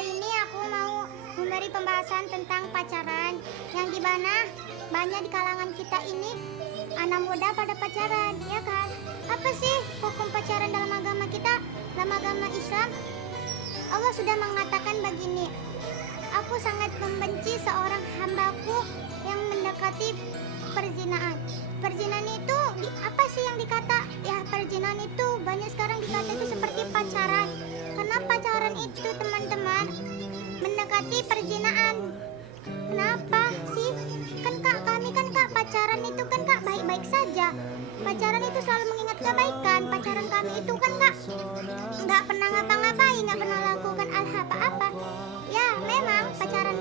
hari ini aku mau memberi pembahasan tentang pacaran, yang dimana banyak di kalangan kita ini anak muda pada pacaran, ya kan? Apa sih hukum pacaran dalam agama kita, dalam agama Islam? Allah sudah mengatakan begini, aku sangat membenci seorang hambaku yang mendekati perzinaan. Perzinaan itu apa sih yang dikata? Ya, perzinaan itu banyak sekarang dikata itu seperti pacaran. Karena pacaran itu teman-teman mendekati perzinaan. Kenapa sih? Kan kak, kami kan kak pacaran itu kan kak baik-baik saja. Pacaran itu selalu mengingat kebaikan. Pacaran kami itu kan kak nggak pernah ngapa-ngapain, nggak pernah lakukan apa-apa. Ya memang pacaran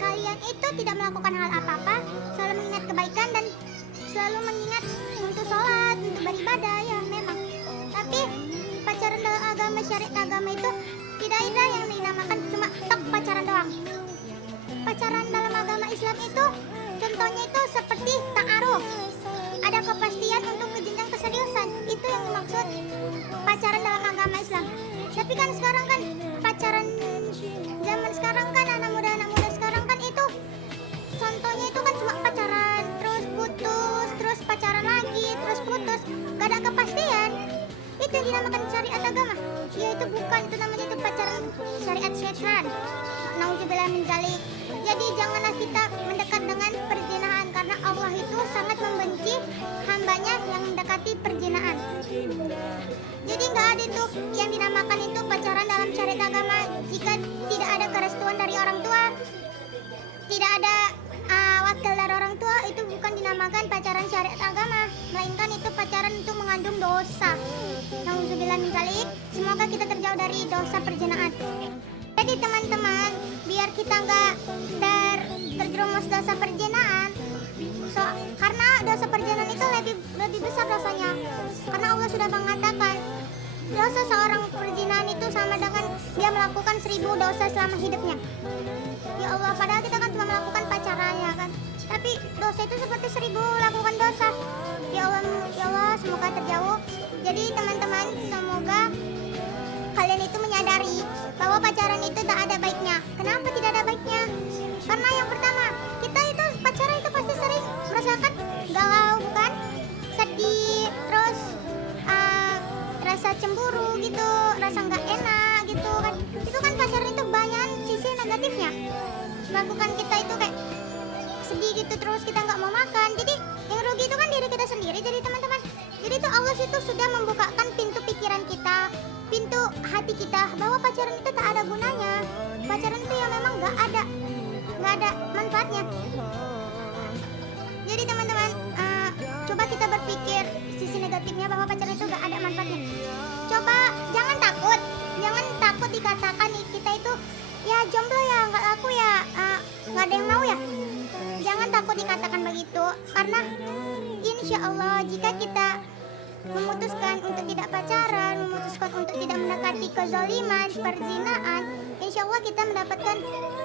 kalian itu tidak melakukan hal apa-apa, selalu mengingat kebaikan dan selalu mengingat untuk sholat, untuk beribadah, ya memang. Tapi pacaran dalam agama syariat agama itu tidak ada yang dinamakan cuma tok pacaran doang. Pacaran dalam agama Islam itu contohnya itu seperti ta'aruf, ada kepastian untuk jenjang keseriusan. Itu yang dimaksud pacaran dalam agama Islam. Tapi kan sekarang kan pacaran zaman sekarang kan anak muda sekarang kan itu contohnya itu kan cuma pacaran terus putus, terus pacaran lagi, terus putus, gak ada kepastian. Itu yang dinamakan syariat agama. Ya itu bukan, itu namanya itu pacaran syariat syaitan. Nauzubillah min dzalik. Jadi janganlah kita mendekat dengan perzinahan, karena Allah itu sangat membenci hambanya yang mendekati perzinahan. Jadi nggak ada itu yang dinamakan itu pacaran dalam syariat agama jika tidak ada kerestuan dari orang tua, tidak ada wakil dari orang tua, itu bukan dinamakan pacaran syariat agama, melainkan itu pacaran itu mengandung dosa. Nauzubillah min dzalik. Semoga kita terjauh dari dosa perzinahan. Jadi teman-teman, biar kita nggak terjerumus dosa perzinahan, karena dosa perzinahan itu lebih besar dosanya. Karena Allah sudah mengatakan dosa seorang perzinahan itu sama dengan dia melakukan 1000 dosa selama hidupnya. Ya Allah, padahal kita kan cuma melakukan pacarannya kan, tapi dosa itu seperti 1000 lakukan dosa. Ya Allah, semoga terjauh. Jadi teman-teman, semoga kalian itu menyadari bahwa pacaran itu tak ada baiknya. Kenapa tidak ada baiknya? Karena yang pertama, kita itu pacaran itu pasti sering merasakan galau, bukan? Sedih, terus rasa cemburu gitu, rasa nggak enak gitu kan. Itu kan pacaran itu banyak sisi negatifnya. Melakukan kita itu kayak sedih gitu, terus kita nggak mau makan. Jadi yang rugi itu kan diri kita sendiri. Jadi teman-teman, jadi itu Allah itu sudah membukakan pintu pikiran kita, pintu hati kita, bahwa pacaran itu tak ada gunanya. Pacaran itu yang memang nggak ada manfaatnya. Jadi teman-teman, coba kita berpikir sisi negatifnya bahwa pacaran itu nggak ada manfaatnya. Coba jangan takut dikatakan kita itu ya jomblo ya, nggak laku ya, nggak ada yang mau ya. Jangan takut dikatakan begitu, karena insya Allah jika kita memutuskan untuk tidak pacaran, memutuskan untuk tidak mendekati kezaliman, perzinaan, insya Allah kita mendapatkan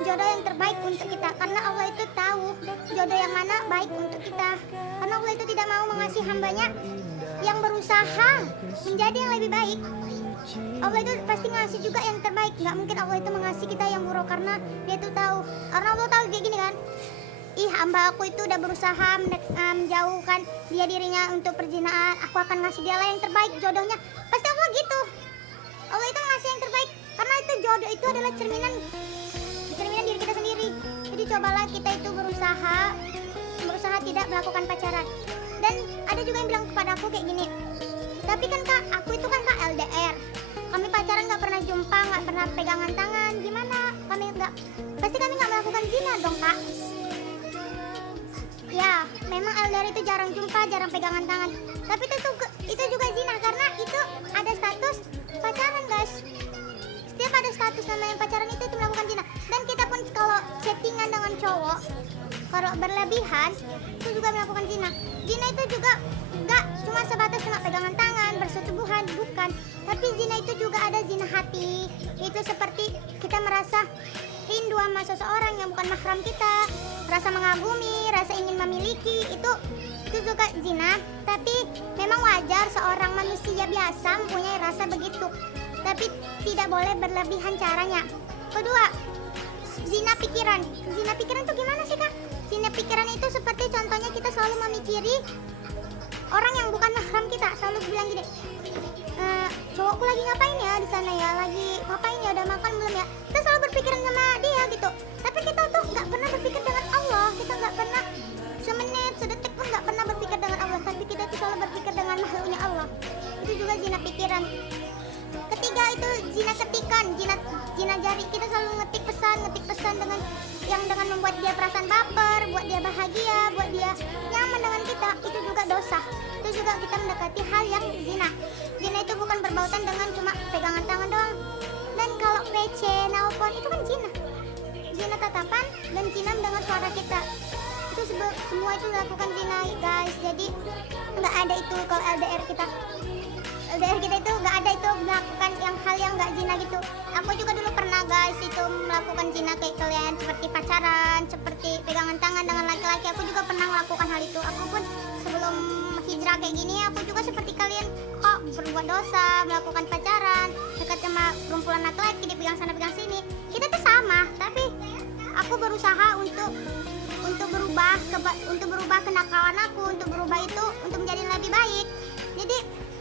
jodoh yang terbaik untuk kita. Karena Allah itu tahu jodoh yang mana baik untuk kita. Karena Allah itu tidak mau mengasihi hambanya yang berusaha menjadi yang lebih baik. Allah itu pasti ngasih juga yang terbaik. Gak mungkin Allah itu mengasihi kita yang buruk, karena dia itu tahu. Karena Allah tahu kayak gini kan, hamba aku itu udah berusaha menjauhkan dia dirinya untuk perzinaan, aku akan ngasih dia lah yang terbaik jodohnya. Pasti Allah gitu. Allah itu ngasih yang terbaik, karena itu jodoh itu adalah cerminan diri kita sendiri. Jadi cobalah kita itu berusaha tidak melakukan pacaran. Dan ada juga yang bilang kepada aku kayak gini, tapi kan kak, aku itu kan kak LDR, kami pacaran nggak pernah jumpa, nggak pernah pegangan tangan, gimana? Pasti kami nggak melakukan zina dong kak. Ya, memang LDR itu jarang jumpa, jarang pegangan tangan. Tapi itu juga zina, karena itu ada status pacaran, guys. Setiap ada status namanya pacaran itu melakukan zina. Dan kita pun kalau chattingan dengan cowok, kalau berlebihan, itu juga melakukan zina. Zina itu juga nggak cuma sebatas cuma pegangan tangan, bersetubuhan, bukan. Tapi zina itu juga ada zina hati. Itu seperti kita merasa rindu sama seseorang yang bukan mahram kita, rasa mengagumi, rasa ingin memiliki, itu juga zina. Tapi memang wajar seorang manusia biasa mempunyai rasa begitu, tapi tidak boleh berlebihan caranya. Kedua, zina pikiran. Zina pikiran tuh gimana sih kak? Zina pikiran itu seperti contohnya kita selalu memikiri orang yang bukan mahram kita, selalu bilang gini, cowokku lagi ngapain ya di sana ya, lagi ngapain ya, udah makan belum ya? Kita selalu berpikiran sama dia gitu. Tapi kita tuh nggak pernah berpikir dengan Allah. Kita nggak pernah semenit, sedetik pun nggak pernah berpikir dengan Allah. Tapi kita tuh selalu berpikir dengan makhluknya Allah. Itu juga zina pikiran. Ketiga itu zina ketikan, zina jari. Kita selalu ngetik pesan dengan membuat dia perasaan baper, buat dia bahagia, buat dia nyaman dengan kita. Itu juga dosa. Itu juga kita mendekati hal yang zina. Zina itu bukan berbautan dengan cuma pegangan tangan doang. Dan kalau PC, nelpon itu kan zina. Zina tatapan dan zina mendengar suara kita. Itu semua itu dilakukan zina guys. Jadi nggak ada itu kalau LDR kita itu nggak ada itu melakukan hal yang nggak zina gitu. Aku juga dulu pernah guys itu melakukan zina kayak kalian, seperti pacaran, seperti pegangan tangan dengan laki-laki. Aku juga pernah melakukan hal itu. Aku pun sebelum hijrah kayak gini aku juga seperti kalian kok berbuat dosa, melakukan pacaran dekat sama perempuan laki-laki, dipegang sana pegang sini. Kita tuh sama, tapi aku berusaha untuk berubah kenakalan aku, untuk berubah itu untuk menjadi lebih baik. Jadi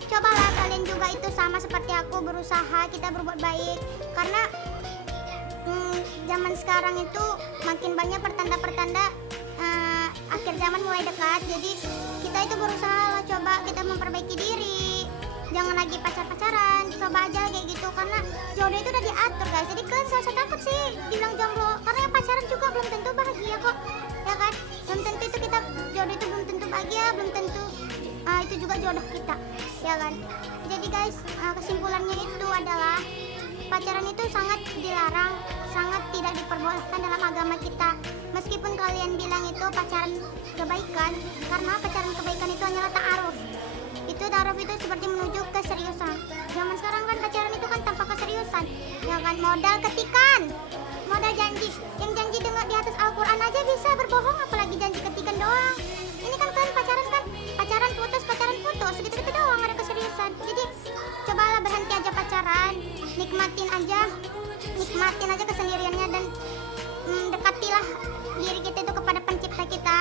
cobalah kalian juga itu sama seperti aku, berusaha kita berbuat baik. Karena zaman sekarang itu makin banyak pertanda-pertanda akhir zaman mulai dekat. Jadi kita itu berusaha lah, coba kita memperbaiki diri, jangan lagi pacaran, coba aja kayak gitu. Karena jodoh itu udah diatur guys. Jadi kalian gak usah takut sih bilang jomblo, karena yang pacaran juga belum tentu bahagia kok, ya kan? Belum tentu itu kita jodoh itu belum tentu bahagia, belum tentu itu juga jodoh kita, ya kan? Jadi guys, kesimpulannya itu adalah pacaran itu sangat dilarang, sangat tidak diperbolehkan dalam agama kita. Meskipun kalian bilang itu pacaran kebaikan, karena pacaran kebaikan itu hanyalah ta'aruf. Itu ta'aruf itu seperti menuju keseriusan. Zaman sekarang kan pacaran itu kan tanpa keseriusan, ya kan? Modal ketikan, modal janji. Yang janji dengan di atas Al-Quran aja bisa berbohong, apalagi janji ketikan doang. Ini kan kalian pacaran putus gitu-gitu doang, ada keseriusan. Jadi cobalah berhenti aja pacaran, nikmatin aja kesendiriannya, dan dekatilah diri kita itu kepada pencipta kita.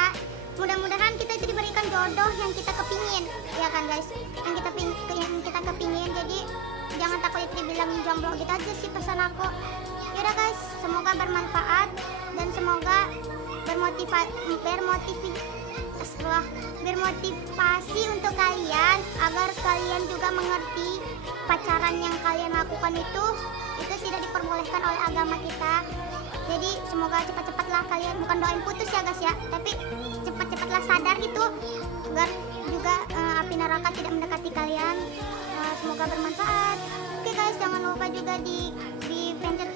Mudah-mudahan kita itu diberikan jodoh yang kita kepingin, ya kan guys, yang kita kepingin. Jadi jangan takut itu dibilang jomblo gitu aja sih pesan aku. Yaudah guys, semoga bermanfaat dan semoga bermotivasi untuk kalian, agar kalian juga mengerti pacaran yang kalian lakukan itu tidak diperbolehkan oleh agama kita. Jadi semoga cepat-cepatlah kalian, bukan doain putus ya guys ya, tapi cepat-cepatlah sadar gitu, agar juga api neraka tidak mendekati kalian. Semoga bermanfaat. Oke guys, jangan lupa juga di pencet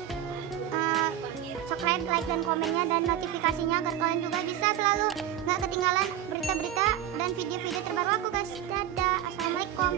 subscribe, like, dan komennya, dan notifikasinya, agar kalian juga bisa selalu nggak ketinggalan berita-berita dan video-video terbaru aku guys. Dadah, assalamualaikum.